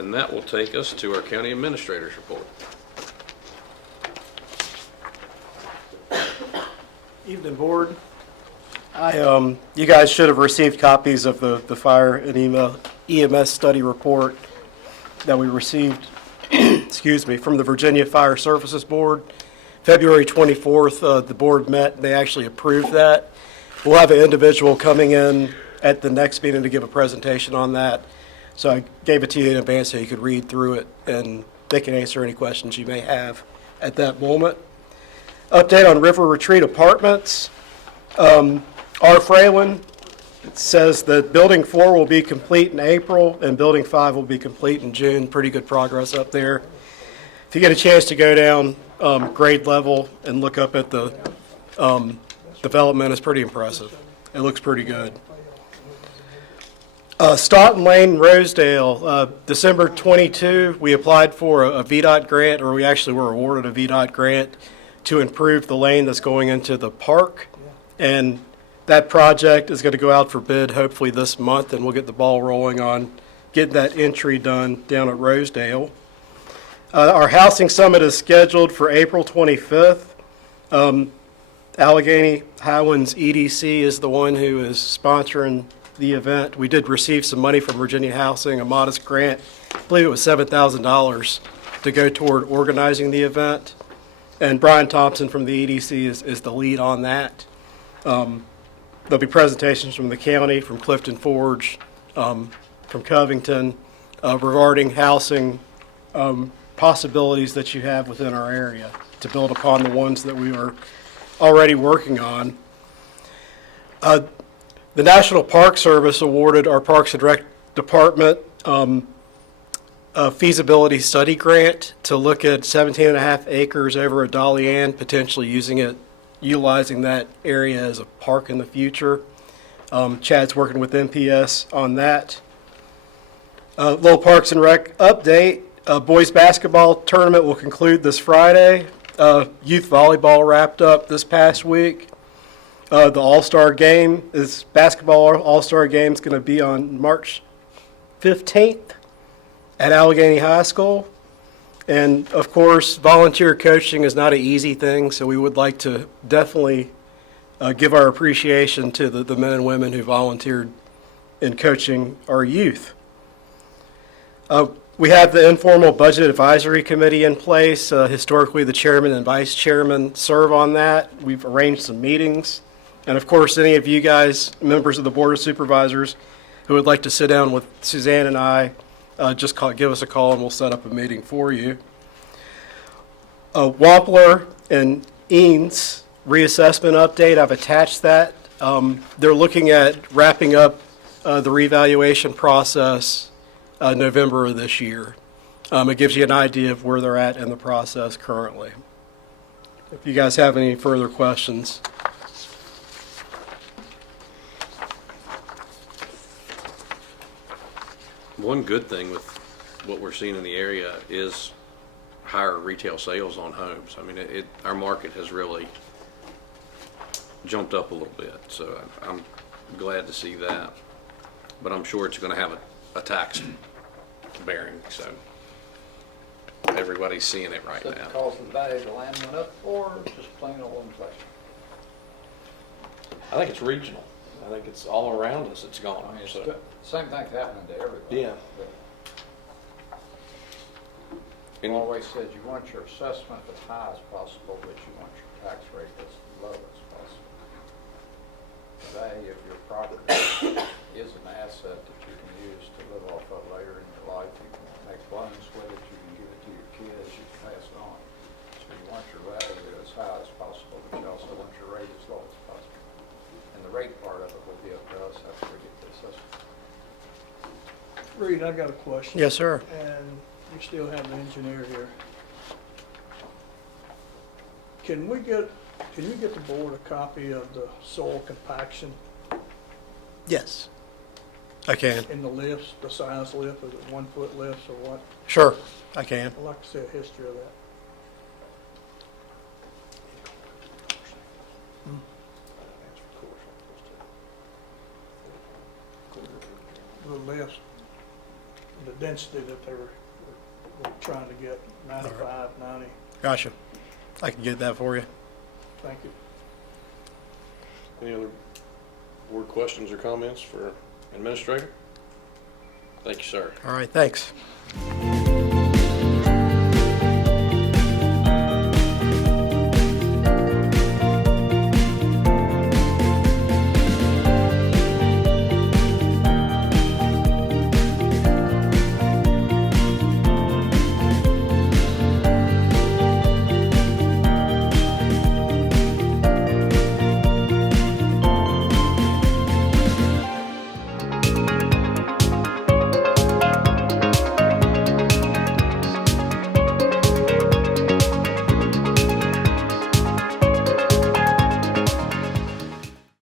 And that will take us to our county administrator's report. Evening, board. You guys should have received copies of the fire and EMS study report that we received, excuse me, from the Virginia Fire Services Board. February 24th, the board met, and they actually approved that. We'll have an individual coming in at the next meeting to give a presentation on that. So I gave it to you in advance so you could read through it, and they can answer any questions you may have at that moment. Update on River Retreat Apartments. R. Fralin says that Building 4 will be complete in April and Building 5 will be complete in June. Pretty good progress up there. If you get a chance to go down grade level and look up at the development, it's pretty impressive. It looks pretty good. Staunton Lane, Rosedale, December 22, we applied for a VDOT grant, or we actually were awarded a VDOT grant to improve the lane that's going into the park. And that project is going to go out for bid hopefully this month, and we'll get the ball rolling on getting that entry done down at Rosedale. Our housing summit is scheduled for April 25th. Alleghany Highlands EDC is the one who is sponsoring the event. We did receive some money from Virginia Housing, a modest grant. I believe it was $7,000 to go toward organizing the event. And Brian Thompson from the EDC is the lead on that. There'll be presentations from the county, from Clifton Forge, from Covington, regarding housing possibilities that you have within our area to build upon the ones that we are already working on. The National Park Service awarded our Parks and Rec Department a feasibility study grant to look at 17.5 acres over at Dolly Ann, potentially utilizing that area as a park in the future. Chad's working with MPS on that. Little Parks and Rec update. Boys basketball tournament will conclude this Friday. Youth volleyball wrapped up this past week. The All-Star game is basketball All-Star game is going to be on March 15th at Alleghany High School. And of course, volunteer coaching is not an easy thing, so we would like to definitely give our appreciation to the men and women who volunteered in coaching our youth. We have the informal budget advisory committee in place. Historically, the chairman and vice chairman serve on that. We've arranged some meetings. And of course, any of you guys, members of the Board of Supervisors, who would like to sit down with Suzanne and I, just give us a call and we'll set up a meeting for you. Wampler and Eanes reassessment update, I've attached that. They're looking at wrapping up the revaluation process November of this year. It gives you an idea of where they're at in the process currently. If you guys have any further questions. One good thing with what we're seeing in the area is higher retail sales on homes. I mean, our market has really jumped up a little bit, so I'm glad to see that. But I'm sure it's going to have a tax bearing, so everybody's seeing it right Is that now. because the value of the land went up, or just plain old inflation? I think it's regional. I think it's all around us. It's gone. I mean, it's So, the same thing's happening to everybody. Yeah. But and you always said you want your assessment as high as possible, but you want your tax rate as low as possible. The value of your property is an asset that you can use to live off of later in your life. You can make loans with it, you can give it to your kids, you can pass it on. So you want your value as high as possible, but you also want your rate as low as possible. And the rate part of it will be up to us after we get the assessment. Reid, I got a question. Yes, sir. And you still have the engineer here. Can you get the board a copy of the soil compaction Yes, I can. in the lifts, the size lift, is it 1 foot lifts or what? Sure, I can. I'd like to see a history of that. The lifts, the density that they were trying to get, 95, 90. Gotcha. I can get that for you. Thank you. Any other board questions or comments for administrator? Thank you, sir. All right, thanks.